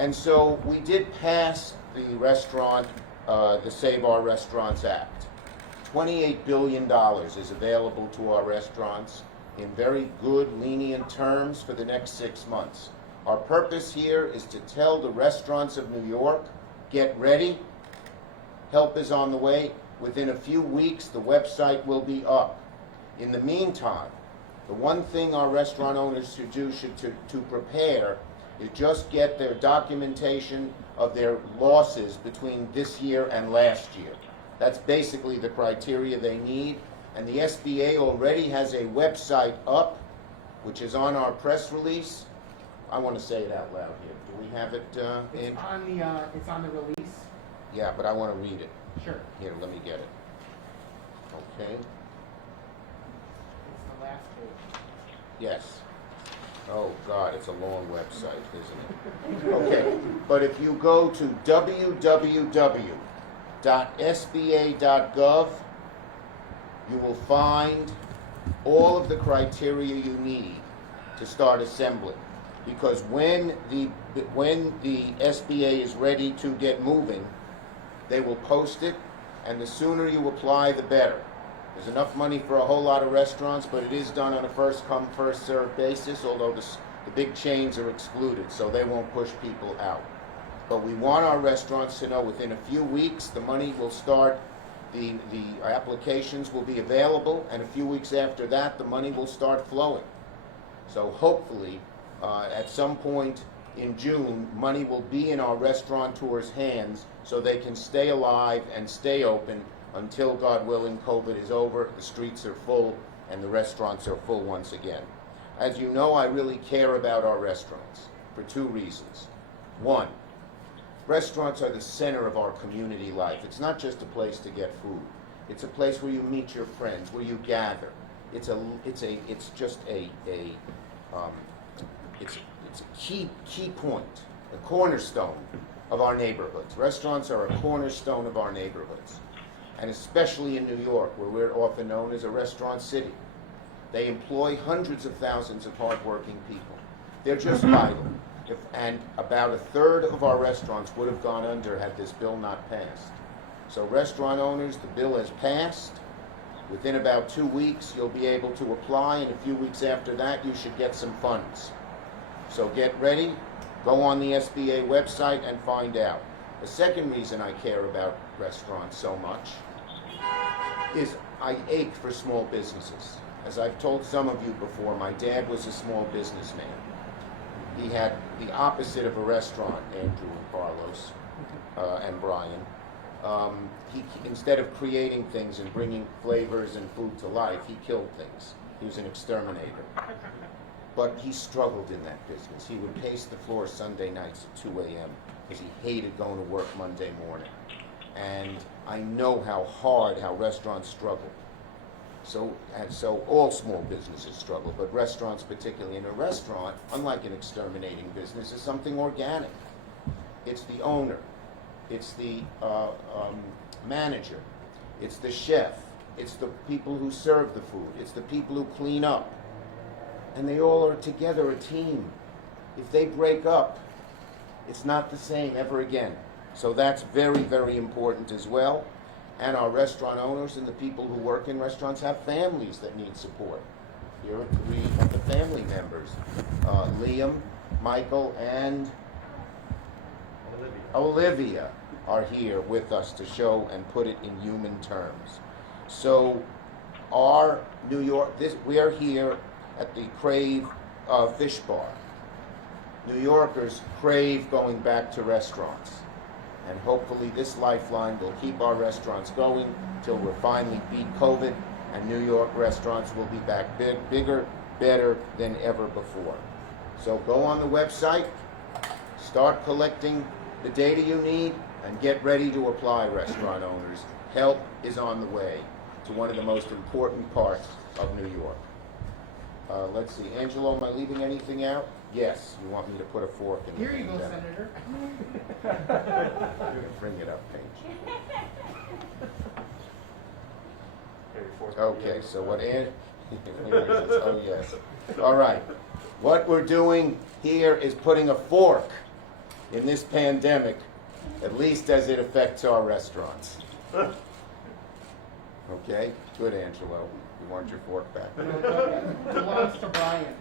And so we did pass the restaurant, the Save Our Restaurants Act. $28 billion is available to our restaurants in very good, lenient terms for the next 6 months. Our purpose here is to tell the restaurants of New York, get ready, help is on the way. Within a few weeks, the website will be up. In the meantime, the one thing our restaurant owners should do to prepare is just get their documentation of their losses between this year and last year. That's basically the criteria they need. And the SBA already has a website up, which is on our press release. I want to say it out loud here. Do we have it in? It's on the release. Yeah, but I want to read it. Sure. Here, let me get it. Okay. It's the last page. Yes. Oh, God, it's a long website, isn't it? Okay, but if you go to www.sba.gov, you will find all of the criteria you need to start assembling. Because when the SBA is ready to get moving, they will post it, and the sooner you apply, the better. There's enough money for a whole lot of restaurants, but it is done on a first-come, first-served basis, although the big chains are excluded, so they won't push people out. But we want our restaurants to know within a few weeks the money will start, the applications will be available, and a few weeks after that, the money will start flowing. So hopefully, at some point in June, money will be in our restaurateurs' hands so they can stay alive and stay open until, God willing, COVID is over, the streets are full, and the restaurants are full once again. As you know, I really care about our restaurants for 2 reasons. One, restaurants are the center of our community life. It's not just a place to get food. It's a place where you meet your friends, where you gather. It's a key point, a cornerstone of our neighborhoods. Restaurants are a cornerstone of our neighborhoods, and especially in New York, where we're often known as a restaurant city. They employ hundreds of thousands of hardworking people. They're just vital. And about a third of our restaurants would have gone under had this bill not passed. So restaurant owners, the bill has passed. Within about 2 weeks, you'll be able to apply, and a few weeks after that, you should get some funds. So get ready, go on the SBA website and find out. The second reason I care about restaurants so much is I ache for small businesses. As I've told some of you before, my dad was a small businessman. He had the opposite of a restaurant, Andrew and Carlos and Brian. Instead of creating things and bringing flavors and food to life, he killed things. He was an exterminator. But he struggled in that business. He would pace the floor Sunday nights at 2 a.m. because he hated going to work Monday morning. And I know how restaurants struggle. So all small businesses struggle, but restaurants particularly. And a restaurant, unlike an exterminating business, is something organic. It's the owner. It's the manager. It's the chef. It's the people who serve the food. It's the people who clean up. And they all are together a team. If they break up, it's not the same ever again. So that's very, very important as well. And our restaurant owners and the people who work in restaurants have families that need support. Here we have the family members, Liam, Michael, and Olivia are here with us to show and put it in human terms. So our New York, we are here at the Crave Fish Bar. New Yorkers crave going back to restaurants. And hopefully this lifeline will keep our restaurants going till we finally beat COVID, and New York restaurants will be back bigger, better than ever before. So go on the website, start collecting the data you need, and get ready to apply, restaurant owners. Help is on the way to one of the most important parts of New York. Let's see, Angelo, am I leaving anything out? Yes, you want me to put a fork in Here you go, Senator. Bring it up, Paige. Okay, so what oh yes. All right. What we're doing here is putting a fork in this pandemic, at least as it affects our restaurants. Okay? Good, Angelo. We want your fork back. Belongs to Brian.